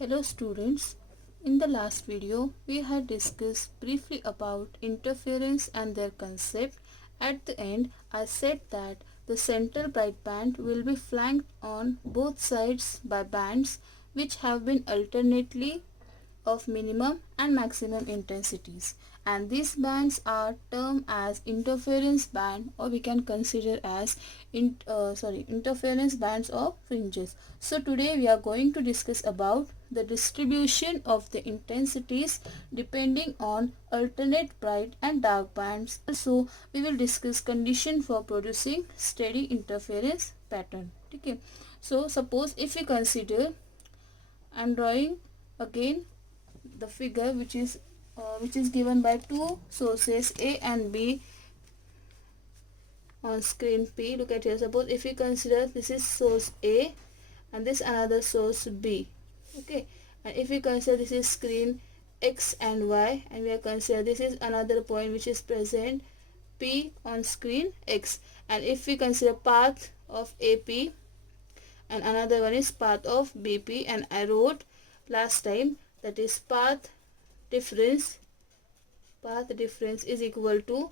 Hello students, in the last video we had discussed briefly about interference and their concept. At the end I said that the central bright band will be flanked on both sides by bands which have been alternately of minimum and maximum intensities, and these bands are termed as interference band, or we can consider as interference bands or fringes. So today we are going to discuss about the distribution of the intensities depending on alternate bright and dark bands. Also we will discuss condition for producing steady interference pattern. Okay, so suppose if we consider, I am drawing again the figure which is given by two sources A and B on screen P. Look at here. Suppose if we consider this is source A and this another source B. Okay, and if we consider this is screen X and Y, and we are consider this is another point which is present P on screen X, and if we consider path of AP and another one is path of BP, and I wrote last time that is path difference is equal to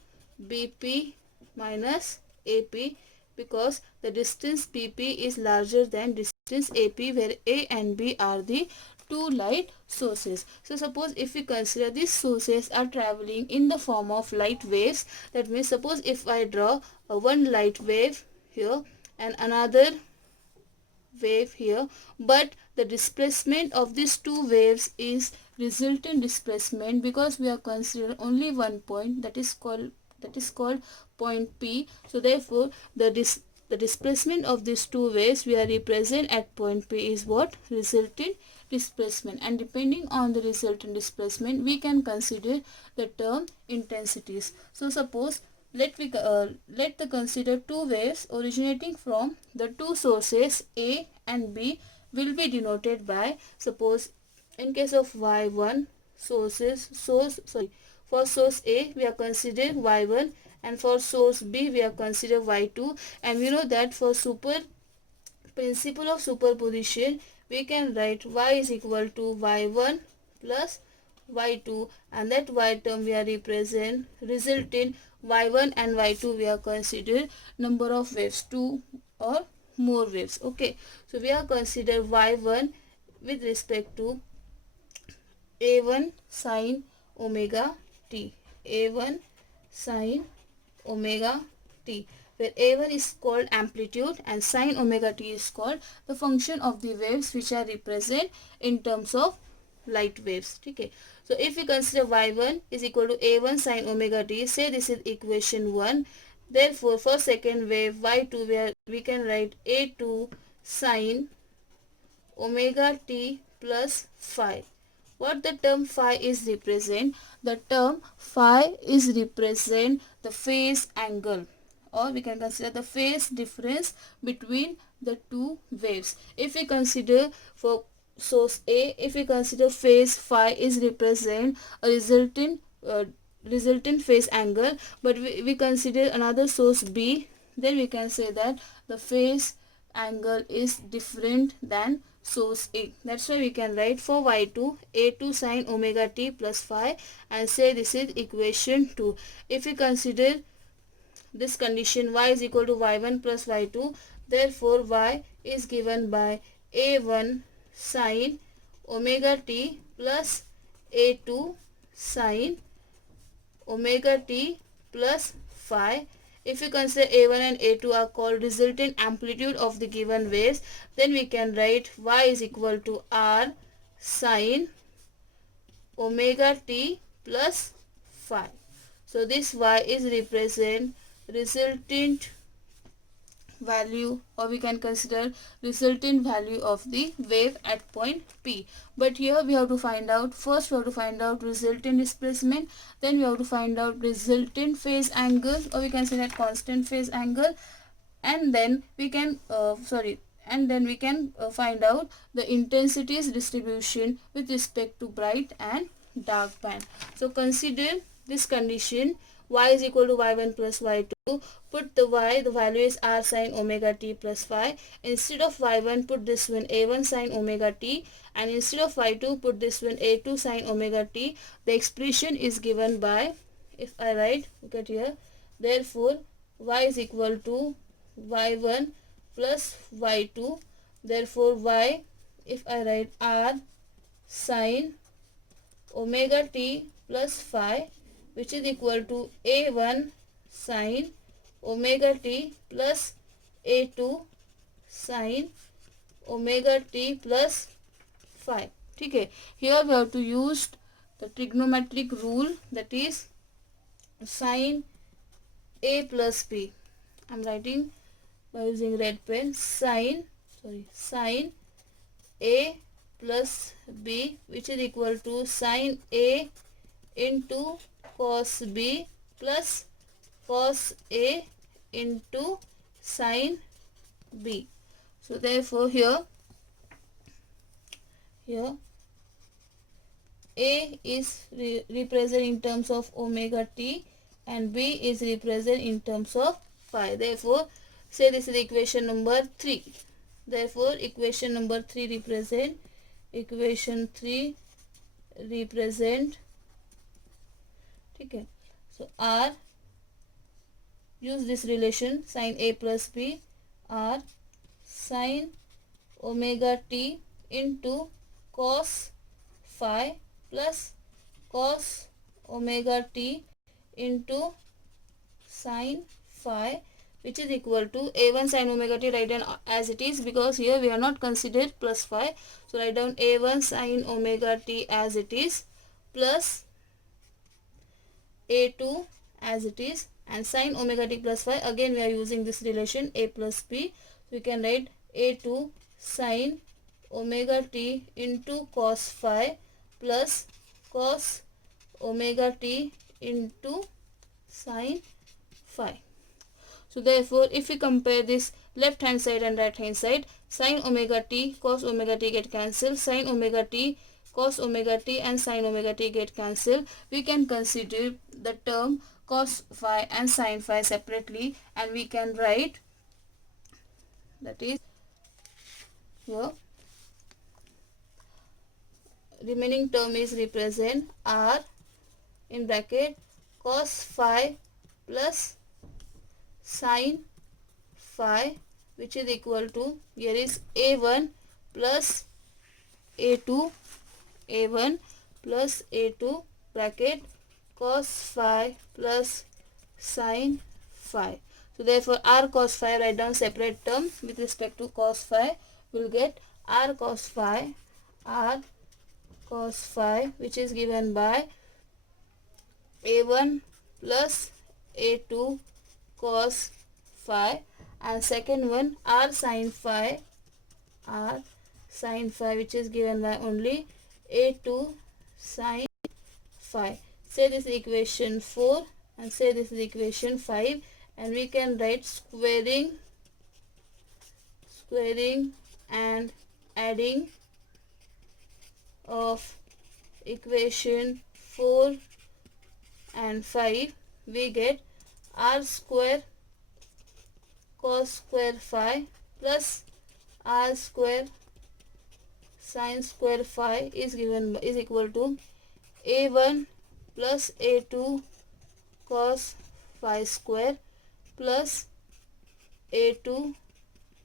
BP minus AP, because the distance BP is larger than distance AP, where A and B are the two light sources. So suppose if we consider these sources are traveling in the form of light waves, that means suppose if I draw one light wave here and another wave here, but the displacement of these two waves is resultant displacement, because we are considering only one point, that is called point P. So therefore the displacement of these two waves we are represent at point P is what? Resultant displacement. And depending on the resultant displacement we can consider the term intensities. So suppose let the consider two waves originating from the two sources A and B will be denoted by, suppose in case of Y1 for source A we are considered Y1, and for source B we are considered Y2. And we know that for principle of superposition we can write Y is equal to Y1 plus Y2, and that Y term we are represent result in Y1 and Y2 we are considered number of waves, two or more waves. Okay, so we are considered Y1 with respect to A1 sine omega t, A1 sine omega t, where A1 is called amplitude and sine omega t is called the function of the waves which are represented in terms of light waves. Okay, so if we consider Y1 is equal to A1 sine omega t, say this is equation 1. Therefore for second wave Y2 where we can write A2 sine omega t plus phi. What the term phi is represent? The term phi is represent the phase angle, or we can consider the phase difference between the two waves. If we consider for source A, if we consider phase phi is represent a resultant phase angle, but we consider another source B, then we can say that the phase angle is different than source A. That's why we can write for Y2 A2 sine omega t plus phi, and say this is equation 2. If we consider this condition Y is equal to Y1 plus Y2, therefore Y is given by A1 sine omega t plus A2 sine omega t plus phi. If we consider A1 and A2 are called resultant amplitude of the given waves, then we can write Y is equal to R sine omega t plus phi. So this Y is represent resultant value, or we can consider resultant value of the wave at point P. But here we have to find out, first we have to find out resultant displacement, then we have to find out resultant phase angle, or we can say that constant phase angle, and then we can find out the intensities distribution with respect to bright and dark band. So consider this condition y is equal to y1 plus y2. Put the y, the value is r sine omega t plus phi. Instead of y1, put this one a1 sine omega t, and instead of y2, put this one a2 sine omega t. The expression is given by, if I write, look at here, therefore y is equal to y1 plus y2. Therefore y, if I write r sine omega t plus phi, which is equal to a1 sine omega t plus a2 sine omega t plus phi. Okay, here we have to use the trigonometric rule, that is sine a plus b. I am writing by using red pen. Sine a plus b, which is equal to sine a into cos b plus cos a into sine b. So therefore here a is represented in terms of omega t and b is represented in terms of phi. Therefore say this is equation number 3. Therefore equation number 3 represent okay. So r, use this relation sine a plus b, r sine omega t into cos phi plus cos omega t into sine phi, which is equal to a1 sine omega t. Write down as it is, because here we are not considered plus phi. So write down a1 sine omega t as it is plus a2 as it is, and sine omega t plus phi, again we are using this relation a plus b. So we can write a2 sine omega t into cos phi plus cos omega t into sine phi. So therefore if we compare this left hand side and right hand side, sine omega t cos omega t get cancelled, sine omega t cos omega t and sine omega t get cancelled. We can consider the term cos phi and sine phi separately, and we can write, that is here remaining term is represent r in bracket cos phi plus sine phi, which is equal to, here is a1 plus a2 bracket cos phi plus sine phi. So therefore r cos phi, write down separate term with respect to cos phi, will get r cos phi, which is given by a1 plus a2 cos phi, and second one r sine phi, which is given by only a2 sine phi. Say this is equation 4 and say this is equation 5, and we can write squaring and adding of equation 4 and 5, we get r square cos square phi plus r square sine square phi is equal to a1 plus a2 cos phi square plus a2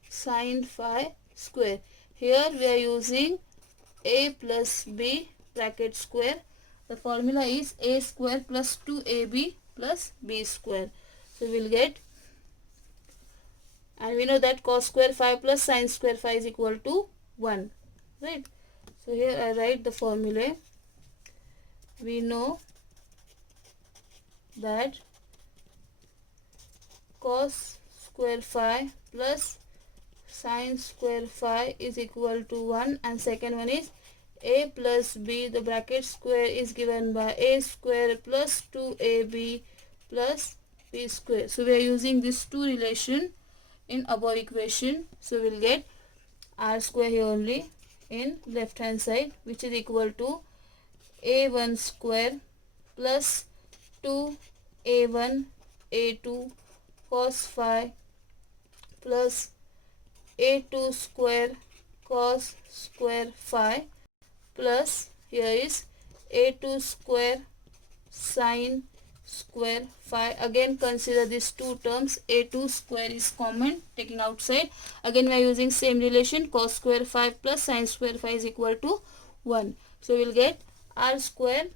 sine phi square. Here we are using a plus b bracket square. The formula is a square plus 2ab plus b square. So we will get, and we know that cos square phi plus sine square phi is equal to 1, right? So here I write the formula. We know that cos square phi plus sine square phi is equal to 1, and second one is a plus b, the bracket square is given by a square plus 2ab plus b square. So we are using these two relation in above equation. So we will get r square here only in left hand side, which is equal to a1 square plus 2 a1 a2 cos phi plus a2 square cos square phi plus here is a2 square sine square phi. Again consider these two terms. A2 square is common, taking outside. Again we are using same relation, cos square phi plus sine square phi is equal to 1. So we will get r square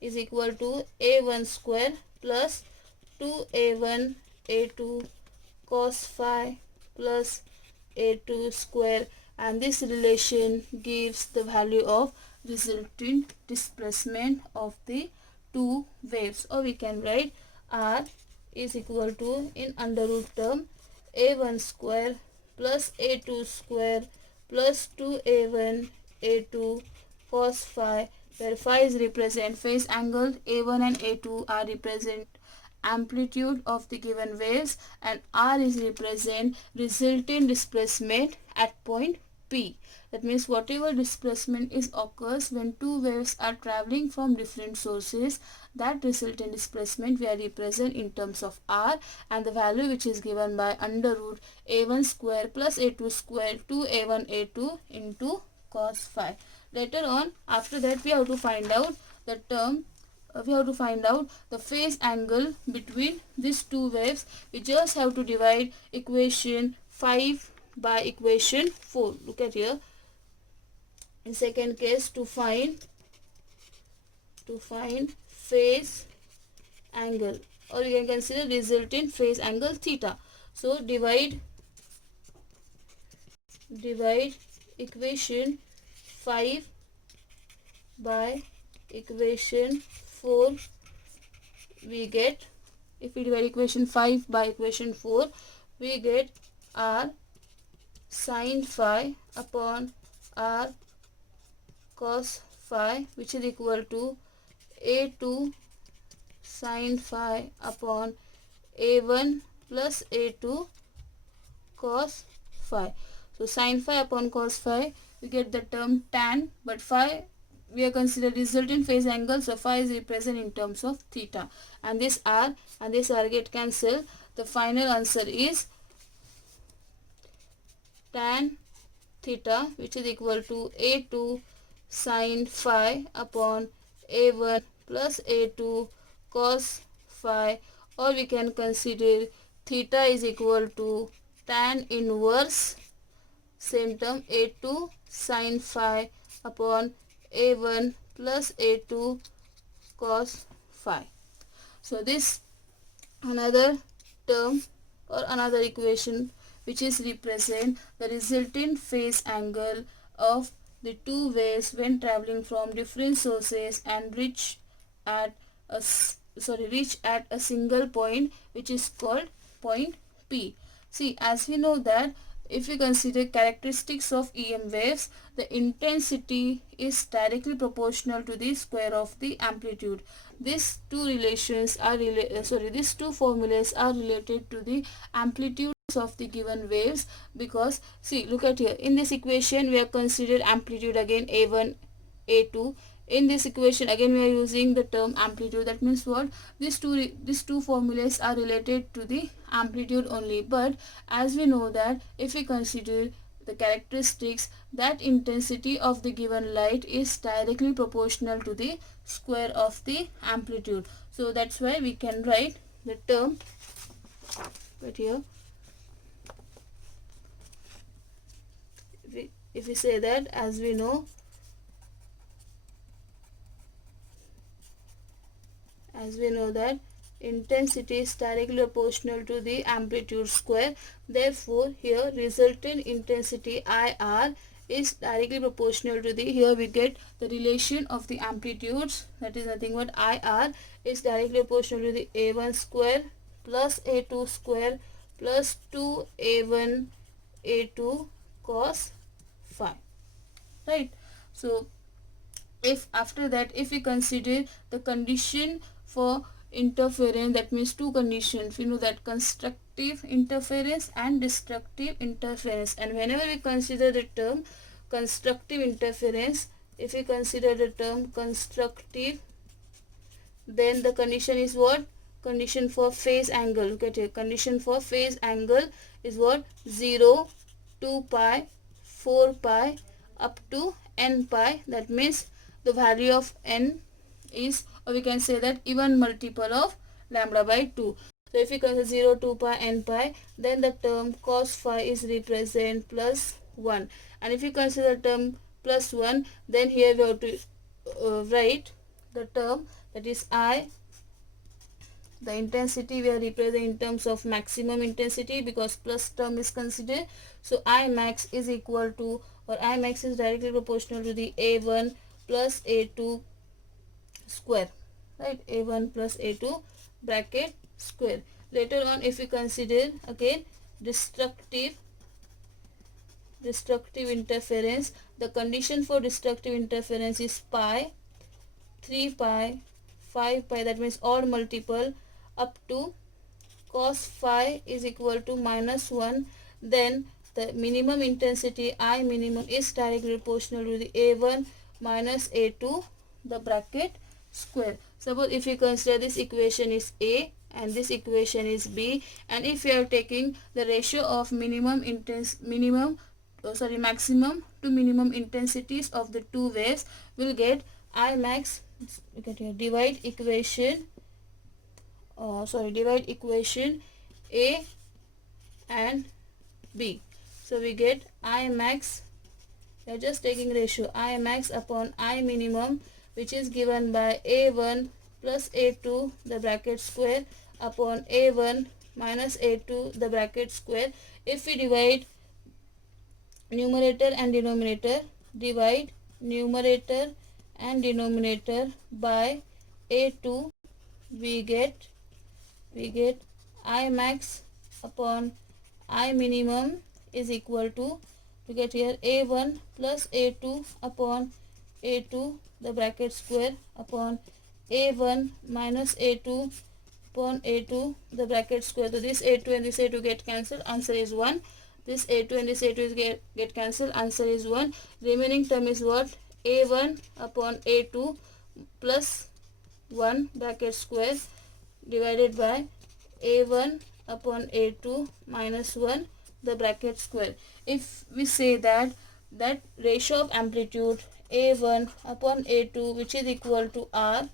is equal to a1 square plus 2a1 a2 cos phi plus a2 square, and this relation gives the value of resultant displacement of the two waves. Or we can write r is equal to, in under root term, a1 square plus a2 square plus 2a1 a2 cos phi, where phi is represent phase angle, a1 and a2 are represent amplitude of the given waves, and r is represent resultant displacement at point P. That means whatever displacement is occurs when two waves are traveling from different sources, that resultant displacement we are represent in terms of r, and the value which is given by under root a1 square plus a2 square 2a1 a2 into cos phi. Later on, after that, we have to find out the term, we have to find out the phase angle between these two waves. We just have to divide equation 5 by equation 4. Look at here. In second case, to find phase angle, or you can consider resultant phase angle theta. So divide equation 5 by equation 4. We get, if we divide equation 5 by equation 4, we get r sin phi upon r cos phi, which is equal to a2 sin phi upon a1 plus a2 cos phi. So sin phi upon cos phi, we get the term tan, but phi we are considered resultant phase angle, so phi is represented in terms of theta, and this r and this r get cancelled. The final answer is tan theta, which is equal to a2 sin phi upon a1 plus a2 cos phi, or we can consider theta is equal to tan inverse, same term, a2 sin phi upon a1 plus a2 cos phi. So this another term or another equation which is represent the resultant phase angle of the two waves when traveling from different sources and reach at a single point, which is called point P. See, as we know that if we consider characteristics of EM waves, the intensity is directly proportional to the square of the amplitude. These two relations are these two formulas are related to the amplitudes of the given waves, because see, look at here, in this equation we have considered amplitude again a1 a2. In this equation again we are using the term amplitude. That means what, these two formulas are related to the amplitude only, but as we know that if we consider the characteristics, that intensity of the given light is directly proportional to the square of the amplitude. So that's why we can write the term right here. If we say that, as we know that intensity is directly proportional to the amplitude square, therefore here resultant intensity IR is directly proportional to the, here we get the relation of the amplitudes, that is nothing but IR is directly proportional to the A1 square plus A2 square plus 2A1 A2 cos phi, right? So if after that, if we consider the condition for interference, that means two conditions, we know that constructive interference and destructive interference, and whenever we consider the term constructive interference, if we consider the term constructive Then the condition is what? Condition for phase angle. Look at here. Condition for phase angle is what? 0, 2 pi, 4 pi up to n pi. That means the value of n is, or we can say that even multiple of lambda by 2. So if we consider 0, 2 pi, n pi, then the term cos phi is represent plus 1. And if you consider the term plus 1, then here we have to write the term, that is I. The intensity we are representing in terms of maximum intensity because plus term is considered. So I max is equal to, or I max is directly proportional to the A1 plus A2 square, right? A1 plus A2 bracket square. Later on, if we consider again destructive interference, the condition for destructive interference is pi, 3 pi, 5 pi, that means odd multiple, up to cos phi is equal to minus 1. Then the minimum intensity I minimum is directly proportional to the A1 minus A2 the bracket square. Suppose if you consider this equation is A and this equation is B, and if you are taking the ratio of maximum to minimum intensities of the two waves, will get I max. Look at here, divide equation A and B. So we get I max, we are just taking ratio I max upon I minimum, which is given by A1 plus A2 the bracket square upon A1 minus A2 the bracket square. If we divide numerator and denominator, divide numerator and denominator by A2, we get I max upon I minimum is equal to, we get here A1 plus A2 upon A2 the bracket square upon A1 minus A2 upon A2 the bracket square. So this A2 and this A2 get cancelled, answer is 1. This A2 and this A2 is get cancelled, answer is 1. Remaining term is what? A1 upon A2 plus 1 bracket square divided by A1 upon A2 minus 1 the bracket square. If we say that ratio of amplitude A1 upon A2 which is equal to R,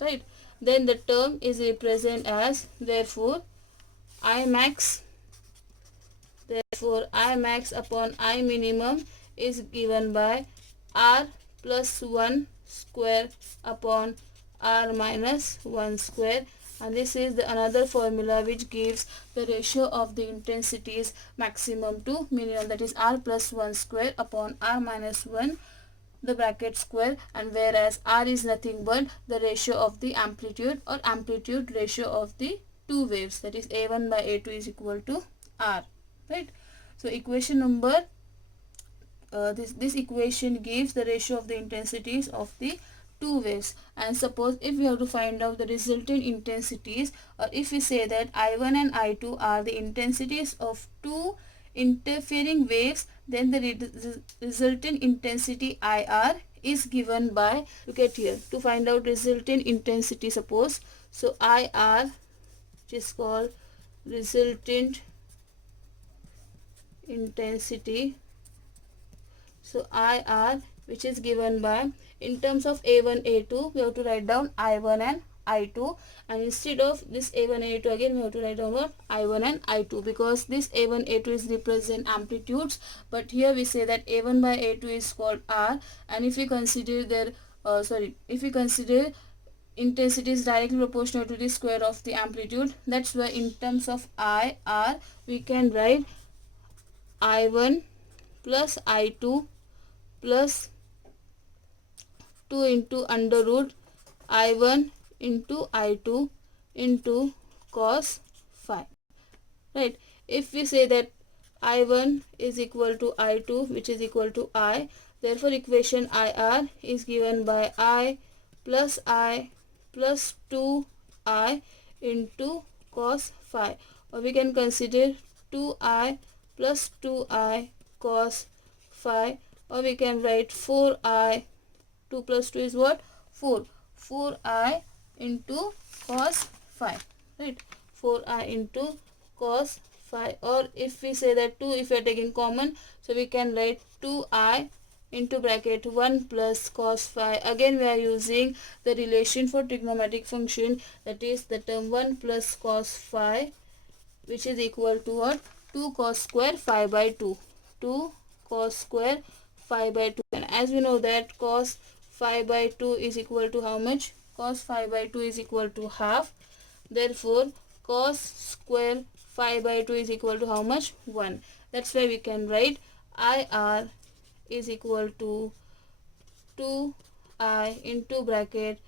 right, then the term is represented as, therefore I max upon I minimum is given by R plus 1 square upon R minus 1 square, and this is the another formula which gives the ratio of the intensities maximum to minimum, that is R plus 1 square upon R minus 1 the bracket square, and whereas R is nothing but the ratio of the amplitude or amplitude ratio of the two waves, that is A1 by A2 is equal to R, right? So equation number this equation gives the ratio of the intensities of the two waves. And suppose if we have to find out the resultant intensities, or if we say that I1 and I2 are the intensities of two interfering waves, then the resultant intensity IR is given by, look at here, to find out resultant intensity, suppose, so IR, which is called resultant intensity, so IR, which is given by, in terms of A1 A2 we have to write down I1 and I2, and instead of this A1 A2 again we have to write down what? I1 and I2, because this A1 A2 is represent amplitudes, but here we say that A1 by A2 is called R, and if we consider their if we consider intensity is directly proportional to the square of the amplitude, that's why in terms of IR we can write I1 plus I2 plus 2 into under root I1 into I2 into cos phi, right? If we say that I1 is equal to I2 which is equal to I, therefore equation IR is given by I plus 2I into cos phi, or we can consider 2I plus 2I cos phi, or we can write 4I, 2 plus 2 is what? 4. 4I into cos phi, right? 4I into cos phi, or if we say that 2, if we are taking common, so we can write 2I into bracket 1 plus cos phi. Again we are using the relation for trigonometric function, that is the term 1 plus cos phi, which is equal to what? 2 cos square phi by 2. 2 cos square phi by 2. And as we know that cos phi by 2 is equal to how much? Cos phi by 2 is equal to half. Therefore, cos square phi by 2 is equal to how much? 1. That's why we can write IR is equal to 2I into bracket,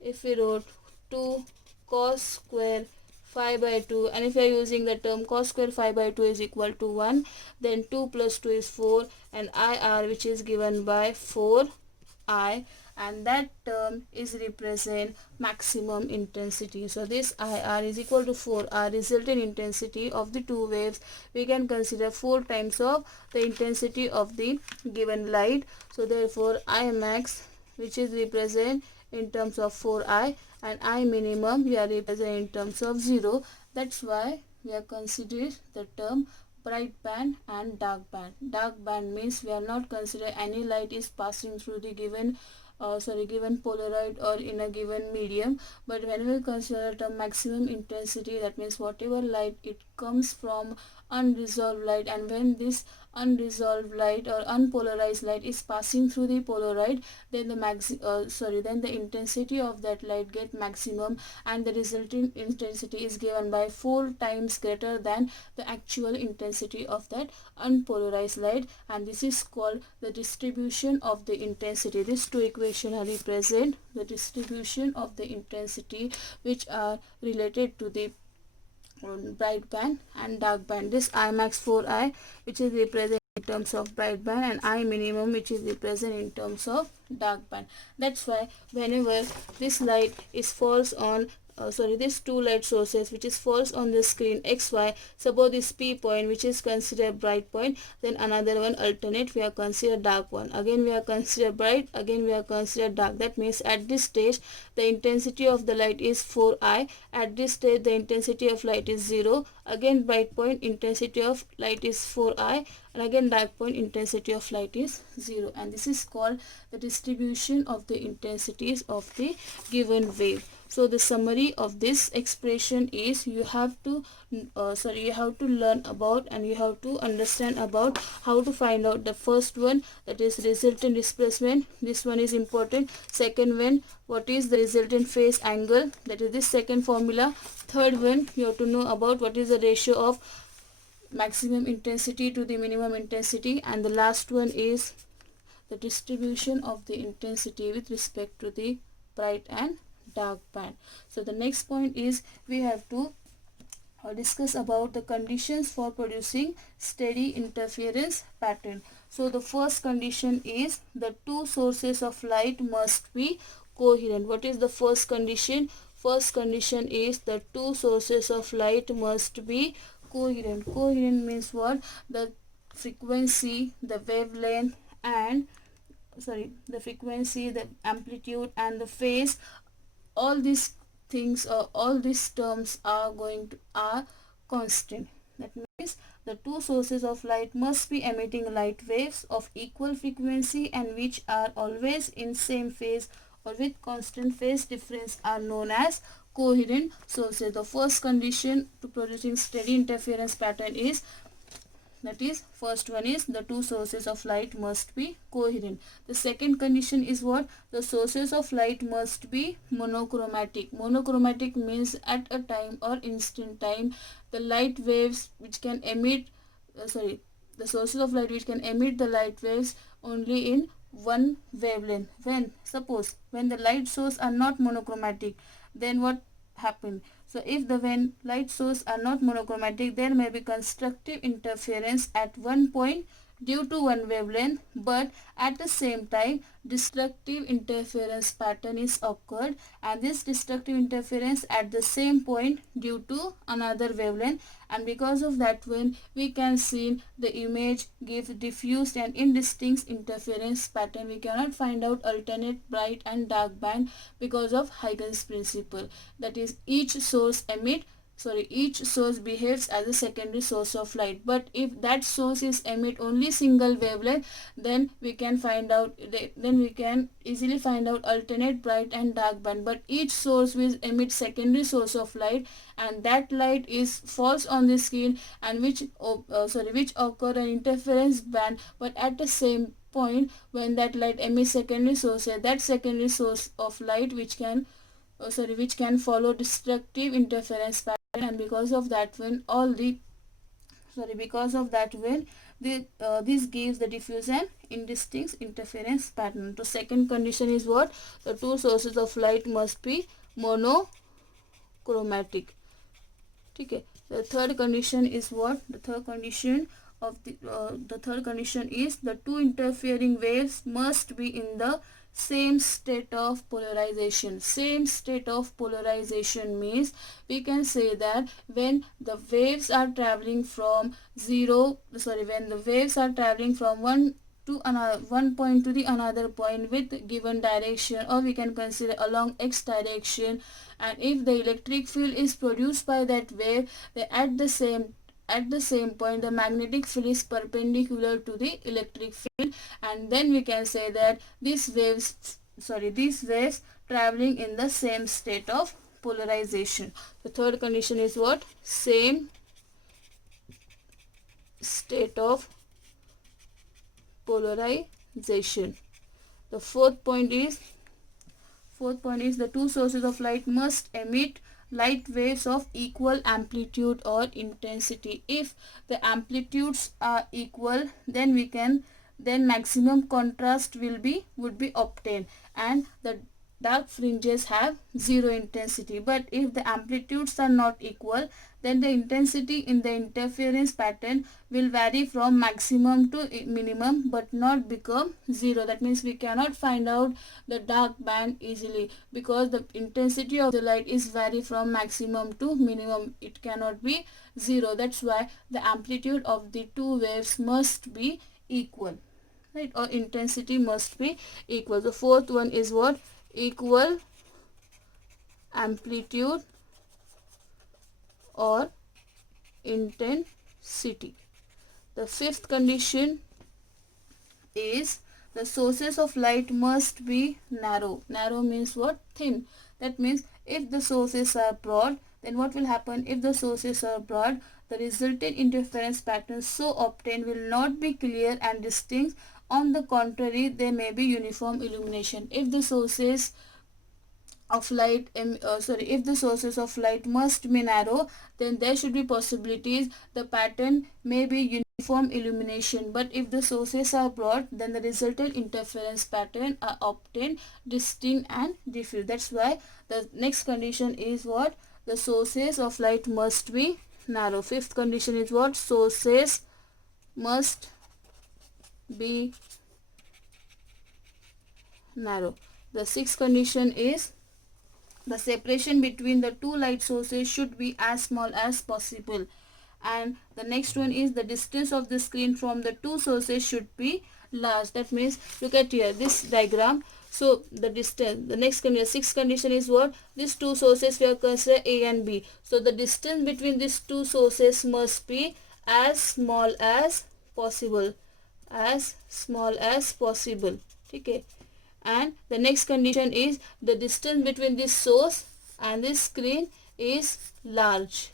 if we wrote 2 cos square phi by 2, and if we are using the term cos square phi by 2 is equal to 1, then 2 plus 2 is 4, and IR, which is given by 4I, and that term is represent maximum intensity. So this IR is equal to 4R, resultant intensity of the two waves. We can consider 4 times of the intensity of the given light. So therefore I max, which is represent in terms of 4I, and I minimum we are represent in terms of 0. That's why we are considering the term bright band and dark band. Dark band means we are not consider any light is passing through the given given polaroid or in a given medium, but when we consider the maximum intensity, that means whatever light it comes from unresolved light, and when this unresolved light or unpolarized light is passing through the polaroid, then then the intensity of that light get maximum, and the resulting intensity is given by 4 times greater than the actual intensity of that unpolarized light, and this is called the distribution of the intensity. These two equations are represent the distribution of the intensity, which are related to the bright band and dark band. This I max 4I, which is represented in terms of bright band, and I minimum, which is represented in terms of dark band. That's why whenever this light is falls on these two light sources which is falls on the screen XY, suppose this P point which is considered bright point, then another one alternate we are considered dark one, again we are considered bright, again we are considered dark. That means at this stage the intensity of the light is 4I, at this stage the intensity of light is 0, again bright point intensity of light is 4I, and again dark point intensity of light is 0, and this is called the distribution of the intensities of the given wave. So the summary of this expression is you have to learn about and you have to understand about how to find out the first one, that is resultant displacement. This one is important. Second one, what is the resultant phase angle, that is this second formula. Third one, you have to know about what is the ratio of maximum intensity to the minimum intensity, and the last one is the distribution of the intensity with respect to the bright and dark band. So the next point is we have to discuss about the conditions for producing steady interference pattern. So the first condition is the two sources of light must be coherent. What is the first condition? First condition is the two sources of light must be coherent. Coherent means what? The frequency, the wavelength, and the frequency, the amplitude, and the phase, all these things or all these terms are constant. That means the two sources of light must be emitting light waves of equal frequency and which are always in same phase or with constant phase difference are known as coherent sources. The first condition to producing steady interference pattern is, that is first one is the two sources of light must be coherent. The second condition is what? The sources of light must be monochromatic. Monochromatic means at a time or instant time the light waves which can emit the sources of light which can emit the light waves only in one wavelength. When the light source are not monochromatic, then what happen? So if the when light source are not monochromatic, there may be constructive interference at one point due to one wavelength, but at the same time destructive interference pattern is occurred, and this destructive interference at the same point due to another wavelength, and because of that when we can see the image gives diffused and indistinct interference pattern. We cannot find out alternate bright and dark band because of Huygens principle, that is each source behaves as a secondary source of light. But if that source is emit only single wavelength, then we can easily find out alternate bright and dark band. But each source will emit secondary source of light, and that light is falls on the screen, and which occur an interference band. But at the same point when that light emits secondary source, that secondary source of light which can follow destructive interference pattern, and because of that when this gives the diffuse and indistinct interference pattern. The second condition is what? The two sources of light must be monochromatic. Okay. The third condition is what? The third condition is the two interfering waves must be in the same state of polarization. Same state of polarization means we can say that when the waves are traveling from one point to the another point with given direction, or we can consider along x direction, and if the electric field is produced by that wave, then at the same point the magnetic field is perpendicular to the electric field, and then we can say that these waves traveling in the same state of polarization. The third condition is what? Same state of polarization. The fourth point is the two sources of light must emit light waves of equal amplitude or intensity. If the amplitudes are equal, then maximum contrast would be obtained, and the dark fringes have zero intensity. But if the amplitudes are not equal, then the intensity in the interference pattern will vary from maximum to minimum but not become zero. That means we cannot find out the dark band easily because the intensity of the light is vary from maximum to minimum. It cannot be zero. That's why the amplitude of the two waves must be equal, right? Or intensity must be equal. The fourth one is what? Equal amplitude or intensity. The fifth condition is the sources of light must be narrow. Narrow means what? Thin. That means if the sources are broad, then what will happen? If the sources are broad, the resultant interference pattern so obtained will not be clear and distinct. On the contrary, there may be uniform illumination. If the sources of light must be narrow, then there should be possibilities the pattern may be uniform illumination. But if the sources are broad, then the resultant interference pattern are obtained distinct and diffuse. That's why the next condition is what? The sources of light must be narrow. Fifth condition is what? Sources must be narrow. The sixth condition is the separation between the two light sources should be as small as possible. And the next one is the distance of the screen from the two sources should be large. That means look at here this diagram. So the distance, the next condition, sixth condition is what? These two sources we are consider A and B. So the distance between these two sources must be as small as possible. As small as possible. Okay. And the next condition is the distance between this source and this screen is large.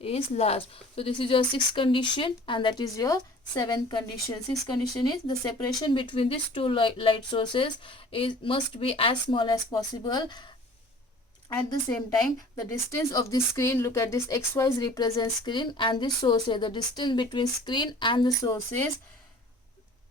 So this is your sixth condition, and that is your seventh condition. Sixth condition is the separation between these two light sources must be as small as possible. At the same time, the distance of the screen, look at this XY represents screen and this source here. The distance between screen and the sources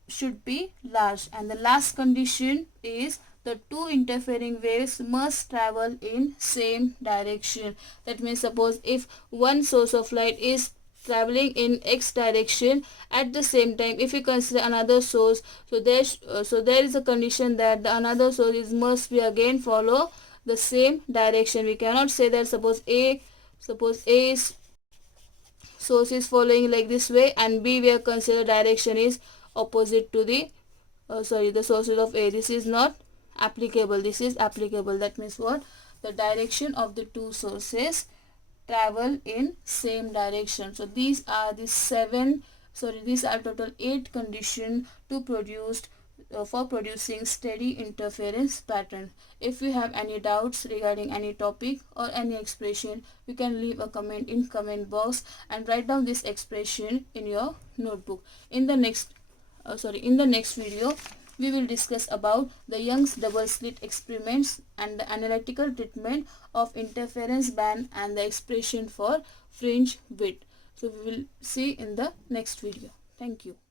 should be large. And the last condition is the two interfering waves must travel in same direction. That means suppose if one source of light is traveling in x direction. At the same time, if we consider another source, so there is a condition that the another source must be again follow the same direction. We cannot say that suppose A is source is following like this way, and B we are consider direction is opposite to the sources of A. This is not applicable. This is applicable. That means what? The direction of the two sources travel in same direction. So these are these are total 8 conditions to produce for producing steady interference pattern. If you have any doubts regarding any topic or any expression, you can leave a comment in comment box and write down this expression in your notebook. In the next video, we will discuss about the Young's double slit experiments and the analytical treatment of interference band and the expression for fringe width. So we will see in the next video. Thank you.